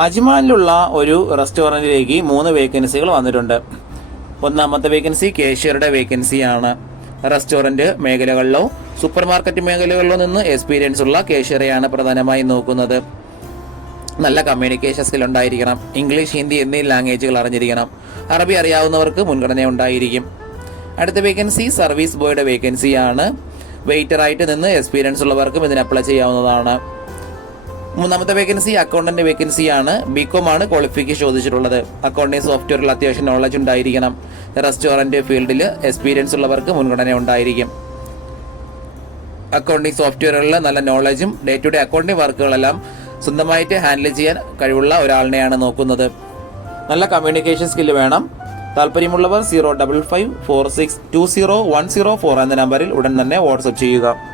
അജ്മാനിലുള്ള ഒരു റെസ്റ്റോറന്റിലേക്ക് മൂന്ന് വേക്കൻസികൾ വന്നിട്ടുണ്ട്. ഒന്നാമത്തെ വേക്കൻസി കേഷ്യറുടെ വേക്കൻസിയാണ്. റെസ്റ്റോറന്റ് മേഖലകളിലോ സൂപ്പർ മാർക്കറ്റ് മേഖലകളിലോ നിന്ന് എക്സ്പീരിയൻസ് ഉള്ള കേഷ്യറെയാണ് പ്രധാനമായും നോക്കുന്നത്. നല്ല കമ്മ്യൂണിക്കേഷൻ സ്കിൽ ഉണ്ടായിരിക്കണം. ഇംഗ്ലീഷ് ഹിന്ദി എന്നീ ലാംഗ്വേജുകൾ അറിഞ്ഞിരിക്കണം. അറബി അറിയാവുന്നവർക്ക് മുൻഗണന ഉണ്ടായിരിക്കും. അടുത്ത വേക്കൻസി സർവീസ് ബോയുടെ വേക്കൻസിയാണ്. വെയിറ്ററായിട്ട് നിന്ന് എക്സ്പീരിയൻസ് ഉള്ളവർക്കും ഇതിന് അപ്ലൈ ചെയ്യാവുന്നതാണ്. മൂന്നാമത്തെ വേക്കൻസി അക്കൗണ്ടന്റ് വേക്കൻസിയാണ് ബികോം ആണ് ക്വാളിഫിക്കേഷൻ ചോദിച്ചിട്ടുള്ളത്. അക്കൗണ്ടിംഗ് സോഫ്റ്റ്വെയറിൽ അത്യാവശ്യം നോളജ് ഉണ്ടായിരിക്കണം. റെസ്റ്റോറന്റ് ഫീൽഡിൽ എക്സ്പീരിയൻസ് ഉള്ളവർക്ക് മുൻഗണന ഉണ്ടായിരിക്കും. അക്കൗണ്ടിംഗ് സോഫ്റ്റ്വെയറുകളിൽ നല്ല നോളജും ഡേ ടു ഡേ അക്കൗണ്ടിംഗ് വർക്കുകളെല്ലാം സ്വന്തമായിട്ട് ഹാൻഡിൽ ചെയ്യാൻ കഴിവുള്ള ഒരാളിനെയാണ് നോക്കുന്നത്. നല്ല കമ്മ്യൂണിക്കേഷൻ സ്കില്ല് വേണം. താല്പര്യമുള്ളവർ zero double five four six two zero one zero four എന്ന നമ്പറിൽ ഉടൻ തന്നെ വാട്സപ്പ് ചെയ്യുക.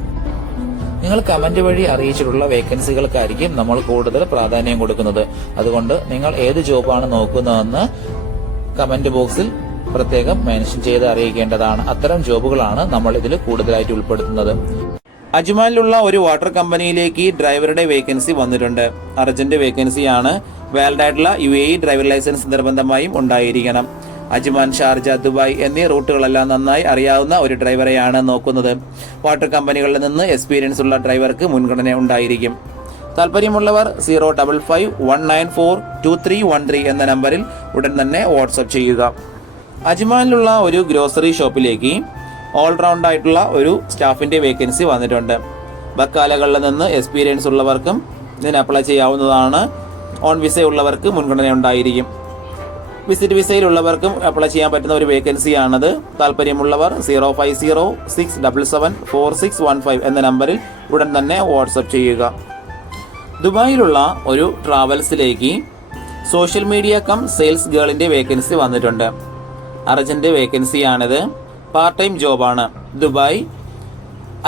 നിങ്ങൾ കമന്റ് വഴി അറിയിച്ചിട്ടുള്ള വേക്കൻസികൾക്കായിരിക്കും നമ്മൾ കൂടുതൽ പ്രാധാന്യം കൊടുക്കുന്നത്. അതുകൊണ്ട് നിങ്ങൾ ഏത് ജോബാണ് നോക്കുന്നതെന്ന് കമന്റ് ബോക്സിൽ പ്രത്യേകം മെൻഷൻ ചെയ്ത് അറിയിക്കേണ്ടതാണ്. അത്തരം ജോബുകളാണ് നമ്മൾ ഇതിൽ കൂടുതലായിട്ട് ഉൾപ്പെടുത്തുന്നത്. അജ്മാലിലുള്ള ഒരു വാട്ടർ കമ്പനിയിലേക്ക് ഡ്രൈവറുടെ വേക്കൻസി വന്നിട്ടുണ്ട്. അർജന്റ് വേക്കൻസിയാണ് വാലിഡ് ആയിട്ടുള്ള യു എ ഡ്രൈവർ ലൈസൻസ് നിർബന്ധമായും ഉണ്ടായിരിക്കണം. അജ്മാൻ ഷാർജ ദുബായ് എന്നീ റൂട്ടുകളെല്ലാം നന്നായി അറിയാവുന്ന ഒരു ഡ്രൈവറെയാണ് നോക്കുന്നത്. വാട്ടർ കമ്പനികളിൽ നിന്ന് എക്സ്പീരിയൻസ് ഉള്ള ഡ്രൈവർക്ക് മുൻഗണന ഉണ്ടായിരിക്കും. താല്പര്യമുള്ളവർ zero double five one nine four two three one three എന്ന നമ്പറിൽ ഉടൻ തന്നെ വാട്സപ്പ് ചെയ്യുക. അജ്മാനിലുള്ള ഒരു ഗ്രോസറി ഷോപ്പിലേക്ക് ഓൾറൗണ്ട് ആയിട്ടുള്ള ഒരു സ്റ്റാഫിന്റെ വേക്കൻസി വന്നിട്ടുണ്ട്. ബക്കാലകളിൽ നിന്ന് എക്സ്പീരിയൻസ് ഉള്ളവർക്കും ഇതിന് അപ്ലൈ ചെയ്യാവുന്നതാണ്. ഓൺ വിസ ഉള്ളവർക്ക് മുൻഗണന ഉണ്ടായിരിക്കും. വിസിറ്റ് വിസയിലുള്ളവർക്കും അപ്ലൈ ചെയ്യാൻ പറ്റുന്ന ഒരു വേക്കൻസിയാണത് താല്പര്യമുള്ളവർ zero five zero six double seven four six one five എന്ന നമ്പറിൽ ഉടൻ തന്നെ വാട്സപ്പ് ചെയ്യുക. ദുബായിലുള്ള ഒരു ട്രാവൽസിലേക്ക് സോഷ്യൽ മീഡിയ കം സെയിൽസ് ഗേളിന്റെ വേക്കൻസി വന്നിട്ടുണ്ട്. അർജന്റ് വേക്കൻസിയാണിത് പാർട്ട് ടൈം ജോബാണ് ദുബായ്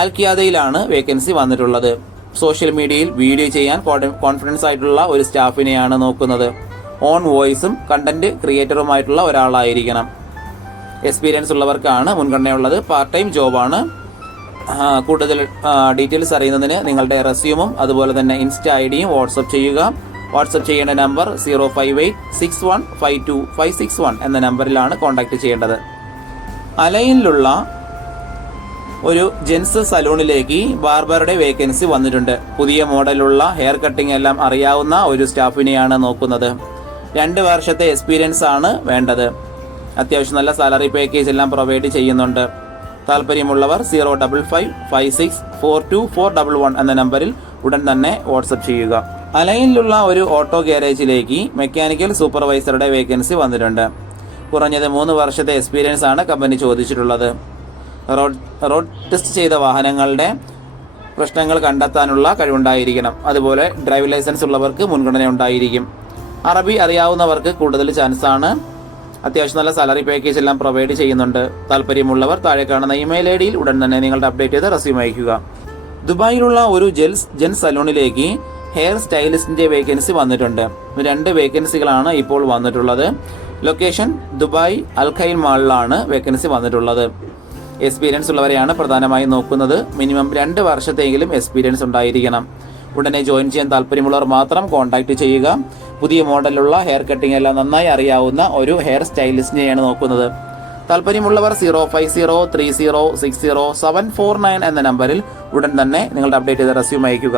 അൽക്കിയാദയിലാണ് വേക്കൻസി വന്നിട്ടുള്ളത്. സോഷ്യൽ മീഡിയയിൽ വീഡിയോ ചെയ്യാൻ കോൺഫിഡൻസ് ആയിട്ടുള്ള ഒരു സ്റ്റാഫിനെയാണ് നോക്കുന്നത്. ഓൺ വോയിസും കണ്ടന്റ് ക്രിയേറ്ററുമായിട്ടുള്ള ഒരാളായിരിക്കണം. എക്സ്പീരിയൻസ് ഉള്ളവർക്കാണ് മുൻഗണനയുള്ളത്. പാർട്ട് ടൈം ജോബാണ് കൂടുതൽ ഡീറ്റെയിൽസ് അറിയുന്നതിന് നിങ്ങളുടെ റെസ്യൂമും അതുപോലെ തന്നെ ഇൻസ്റ്റ ഐ ഡിയും വാട്സപ്പ് ചെയ്യുക. വാട്സപ്പ് ചെയ്യേണ്ട number zero five eight six one five two five six one എന്ന നമ്പറിലാണ് കോൺടാക്ട് ചെയ്യേണ്ടത്. അലൈനിലുള്ള ഒരു ജെൻസ് സലൂണിലേക്ക് ബാർബറുടെ വേക്കൻസി വന്നിട്ടുണ്ട്. പുതിയ മോഡലുള്ള ഹെയർ കട്ടിംഗ് എല്ലാം അറിയാവുന്ന ഒരു സ്റ്റാഫിനെയാണ് നോക്കുന്നത്. രണ്ട് വർഷത്തെ എക്സ്പീരിയൻസ് ആണ് വേണ്ടത്. അത്യാവശ്യം നല്ല സാലറി പാക്കേജ് എല്ലാം പ്രൊവൈഡ് ചെയ്യുന്നുണ്ട്. താല്പര്യമുള്ളവർ zero double five five six four two four double one എന്ന നമ്പറിൽ ഉടൻ തന്നെ വാട്സപ്പ് ചെയ്യുക. അലൈനിലുള്ള ഒരു ഓട്ടോ ഗ്യാരേജിലേക്ക് മെക്കാനിക്കൽ സൂപ്പർവൈസറുടെ വേക്കൻസി വന്നിട്ടുണ്ട്. കുറഞ്ഞത് മൂന്ന് വർഷത്തെ എക്സ്പീരിയൻസ് ആണ് കമ്പനി ചോദിച്ചിട്ടുള്ളത്. റോഡ് റോഡ് ടെസ്റ്റ് ചെയ്ത വാഹനങ്ങളുടെ പ്രശ്നങ്ങൾ കണ്ടെത്താനുള്ള കഴിവുണ്ടായിരിക്കണം. അതുപോലെ ഡ്രൈവിംഗ് ലൈസൻസ് ഉള്ളവർക്ക് മുൻഗണന ഉണ്ടായിരിക്കും. അറബി അറിയാവുന്നവർക്ക് കൂടുതൽ ചാൻസാണ് അത്യാവശ്യം നല്ല സാലറി പാക്കേജ് എല്ലാം പ്രൊവൈഡ് ചെയ്യുന്നുണ്ട്. താല്പര്യമുള്ളവർ താഴെ കാണുന്ന ഇമെയിൽ ഐ ഡിയിൽ ഉടൻ തന്നെ നിങ്ങളുടെ അപ്ഡേറ്റ് ചെയ്ത് റെസ്യൂം അയക്കുക ദുബായിലുള്ള ഒരു ജെൽസ് ജെൻ സലൂണിലേക്ക് ഹെയർ സ്റ്റൈലിസ്റ്റിന്റെ വേക്കൻസി വന്നിട്ടുണ്ട്. രണ്ട് വേക്കൻസികളാണ് ഇപ്പോൾ വന്നിട്ടുള്ളത്. ലൊക്കേഷൻ ദുബായ് അൽഖൈൻ മാളിലാണ് വേക്കൻസി വന്നിട്ടുള്ളത്. എക്സ്പീരിയൻസ് ഉള്ളവരെയാണ് പ്രധാനമായും നോക്കുന്നത്. മിനിമം രണ്ട് വർഷത്തെങ്കിലും എക്സ്പീരിയൻസ് ഉണ്ടായിരിക്കണം. ഉടനെ ജോയിൻ ചെയ്യാൻ താല്പര്യമുള്ളവർ മാത്രം കോൺടാക്ട് ചെയ്യുക. പുതിയ മോഡലുള്ള ഹെയർ കട്ടിംഗ് എല്ലാം നന്നായി അറിയാവുന്ന ഒരു ഹെയർ സ്റ്റൈലിസ്റ്റിനെയാണ് നോക്കുന്നത്. താല്പര്യമുള്ളവർ zero five zero three zero six zero seven four nine എന്ന നമ്പറിൽ ഉടൻ തന്നെ നിങ്ങളുടെ അപ്ഡേറ്റ് ചെയ്ത റെസ്യൂം അയക്കുക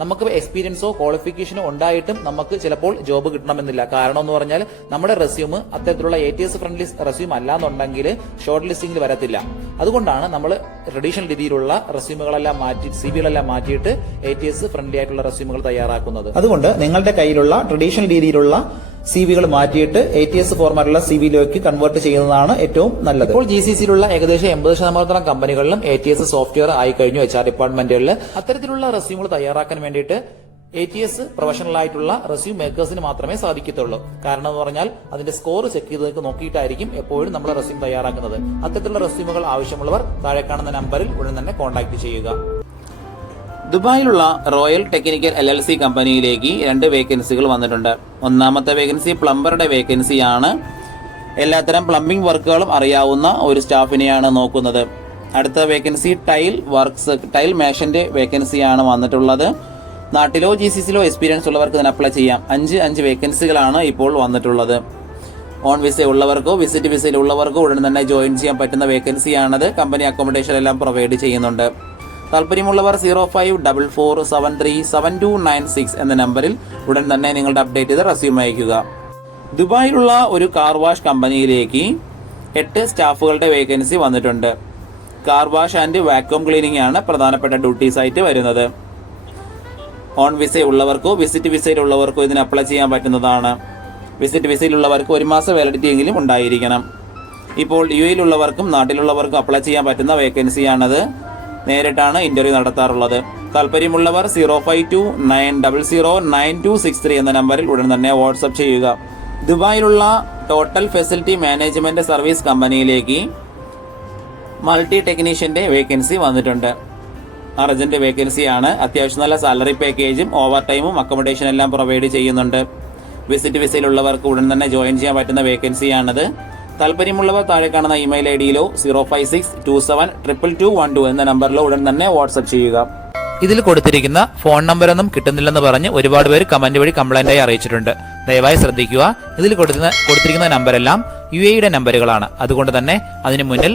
നമുക്ക് എക്സ്പീരിയൻസോ ക്വാളിഫിക്കേഷനോ ഉണ്ടായിട്ടും നമുക്ക് ചിലപ്പോൾ ജോബ് കിട്ടണമെന്നില്ല. കാരണം എന്ന് പറഞ്ഞാൽ നമ്മുടെ റെസ്യൂം അത്തരത്തിലുള്ള A T S friendly resume അല്ലാന്നുണ്ടെങ്കിൽ ഷോർട്ട് ലിസ്റ്റിംഗിൽ വരത്തില്ല. അതുകൊണ്ടാണ് നമ്മൾ ട്രഡീഷണൽ രീതിയിലുള്ള റെസ്യൂമുകളെല്ലാം മാറ്റി സി ബികളെല്ലാം മാറ്റിയിട്ട് എ ടി എസ് ഫ്രണ്ട്ലി ആയിട്ടുള്ള റെസ്യൂമുകൾ തയ്യാറാക്കുന്നത്. അതുകൊണ്ട് നിങ്ങളുടെ കയ്യിലുള്ള ട്രഡീഷണൽ രീതിയിലുള്ള സി വികൾ മാറ്റിയിട്ട് എ ടി എസ് ഫോർമാറ്റുള്ള സി വിയിലേക്ക് കൺവേർട്ട് ചെയ്യുന്നതാണ് ഏറ്റവും നല്ലത്. ഇപ്പോൾ ജി സി സിയിലുള്ള ഏകദേശം എൺപത് ശതമാനത്തോളം കമ്പനികളിലും എ ടി എസ് സോഫ്റ്റ്വെയർ ആയി കഴിഞ്ഞു എച്ച് ആർ ഡിപ്പാർട്ട്മെന്റുകളിൽ അത്തരത്തിലുള്ള റെസ്യൂമുകൾ തയ്യാറാക്കാൻ വേണ്ടിയിട്ട് എ ടി എസ് പ്രൊഫഷണൽ ആയിട്ടുള്ള റെസ്യൂം മേക്കേഴ്സിന് മാത്രമേ സാധിക്കത്തുള്ളൂ. കാരണം എന്ന് പറഞ്ഞാൽ അതിന്റെ സ്കോർ ചെക്ക് ചെയ്ത് നോക്കിയിട്ടായിരിക്കും എപ്പോഴും നമ്മൾ റെസ്യൂം തയ്യാറാക്കുന്നത്. അത്തരത്തിലുള്ള റെസ്യൂമുകൾ ആവശ്യമുള്ളവർ താഴെ കാണുന്ന നമ്പറിൽ ഉടൻ തന്നെ കോൺടാക്ട് ചെയ്യുക. ദുബായിലുള്ള royal technical L L C കമ്പനിയിലേക്ക് രണ്ട് വേക്കൻസികൾ വന്നിട്ടുണ്ട്. ഒന്നാമത്തെ വേക്കൻസി പ്ലംബറുടെ വേക്കൻസിയാണ് എല്ലാത്തരം പ്ലംബിംഗ് വർക്കുകളും അറിയാവുന്ന ഒരു സ്റ്റാഫിനെയാണ് നോക്കുന്നത്. അടുത്ത വേക്കൻസി ടൈൽ വർക്ക്സ് ടൈൽ മേഷന്റെ വേക്കൻസിയാണ് വന്നിട്ടുള്ളത്. നാട്ടിലോ ജി സി സിയിലോ എക്സ്പീരിയൻസ് ഉള്ളവർക്ക് ഇതിന് അപ്ലൈ ചെയ്യാം. അഞ്ച് അഞ്ച് വേക്കൻസികളാണ് ഇപ്പോൾ വന്നിട്ടുള്ളത്. ഓൺ വിസ ഉള്ളവർക്കോ വിസിറ്റ് വിസയിൽ ഉള്ളവർക്കോ ഉടൻ തന്നെ ജോയിൻ ചെയ്യാൻ പറ്റുന്ന വേക്കൻസിയാണത് കമ്പനി അക്കോമഡേഷൻ എല്ലാം പ്രൊവൈഡ് ചെയ്യുന്നുണ്ട്. താല്പര്യമുള്ളവർ zero five double four seven three seven two nine six എന്ന നമ്പറിൽ ഉടൻ തന്നെ നിങ്ങളുടെ അപ്ഡേറ്റ് ചെയ്ത് റെസ്യൂം അയക്കുക ദുബായിലുള്ള ഒരു കാർ വാഷ് കമ്പനിയിലേക്ക് എട്ട് സ്റ്റാഫുകളുടെ വേക്കൻസി വന്നിട്ടുണ്ട്. Car wash and vacuum cleaning ആണ് പ്രധാനപ്പെട്ട ഡ്യൂട്ടീസ് ആയിട്ട് വരുന്നത്. ഓൺ വിസ ഉള്ളവർക്കോ വിസിറ്റ് വിസയിലുള്ളവർക്കോ ഇതിന് അപ്ലൈ ചെയ്യാൻ പറ്റുന്നതാണ്. വിസിറ്റ് വിസയിലുള്ളവർക്ക് ഒരു മാസം വാലിഡിറ്റി എങ്കിലും ഉണ്ടായിരിക്കണം. ഇപ്പോൾ യു എയിലുള്ളവർക്കും നാട്ടിലുള്ളവർക്കും അപ്ലൈ ചെയ്യാൻ പറ്റുന്ന വേക്കൻസിയാണത് നേരിട്ടാണ് ഇന്റർവ്യൂ നടത്താറുള്ളത്. താല്പര്യമുള്ളവർ zero five two nine double zero nine two six three എന്ന നമ്പറിൽ ഉടൻ തന്നെ വാട്സപ്പ് ചെയ്യുക. ദുബായിലുള്ള ടോട്ടൽ ഫെസിലിറ്റി മാനേജ്മെന്റ് സർവീസ് കമ്പനിയിലേക്ക് മൾട്ടി ടെക്നീഷ്യന്റെ വേക്കൻസി വന്നിട്ടുണ്ട്. അർജന്റ് വേക്കൻസിയാണ് അത്യാവശ്യം നല്ല സാലറി പാക്കേജും ഓവർ ടൈമും അക്കോമഡേഷൻ എല്ലാം പ്രൊവൈഡ് ചെയ്യുന്നുണ്ട്. വിസിറ്റ് വിസയിലുള്ളവർക്ക് ഉടൻ തന്നെ ജോയിൻ ചെയ്യാൻ പറ്റുന്ന വേക്കൻസിയാണത്. താല്പര്യമുള്ളവർ താഴെ കാണുന്ന email I ഡിയിലോ zero five six two seven triple two one two എന്ന നമ്പറിലോ ഉടൻ തന്നെ വാട്സപ്പ് ചെയ്യുക. ഇതിൽ കൊടുത്തിരിക്കുന്ന ഫോൺ നമ്പറൊന്നും കിട്ടുന്നില്ലെന്ന് പറഞ്ഞ് ഒരുപാട് പേര് കമന്റ് വഴി കംപ്ലൈന്റ് ആയി അറിയിച്ചിട്ടുണ്ട്. ദയവായി ശ്രദ്ധിക്കുക. ഇതിൽ കൊടുക്കുന്ന കൊടുത്തിരിക്കുന്ന നമ്പരെല്ലാം യു എയുടെ നമ്പറുകളാണ്. അതുകൊണ്ട് തന്നെ അതിന് മുന്നിൽ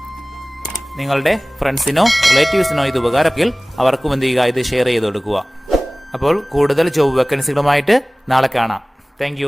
നിങ്ങളുടെ ഫ്രണ്ട്സിനോ റിലേറ്റീവ്സിനോ ഇത് ഉപകാരമെങ്കിൽ അവർക്കും എന്ത് ചെയ്യുക ഇത് ഷെയർ ചെയ്ത് കൊടുക്കുക. അപ്പോൾ കൂടുതൽ ജോബ് വേക്കൻസികളുമായിട്ട് നാളെ കാണാം. താങ്ക്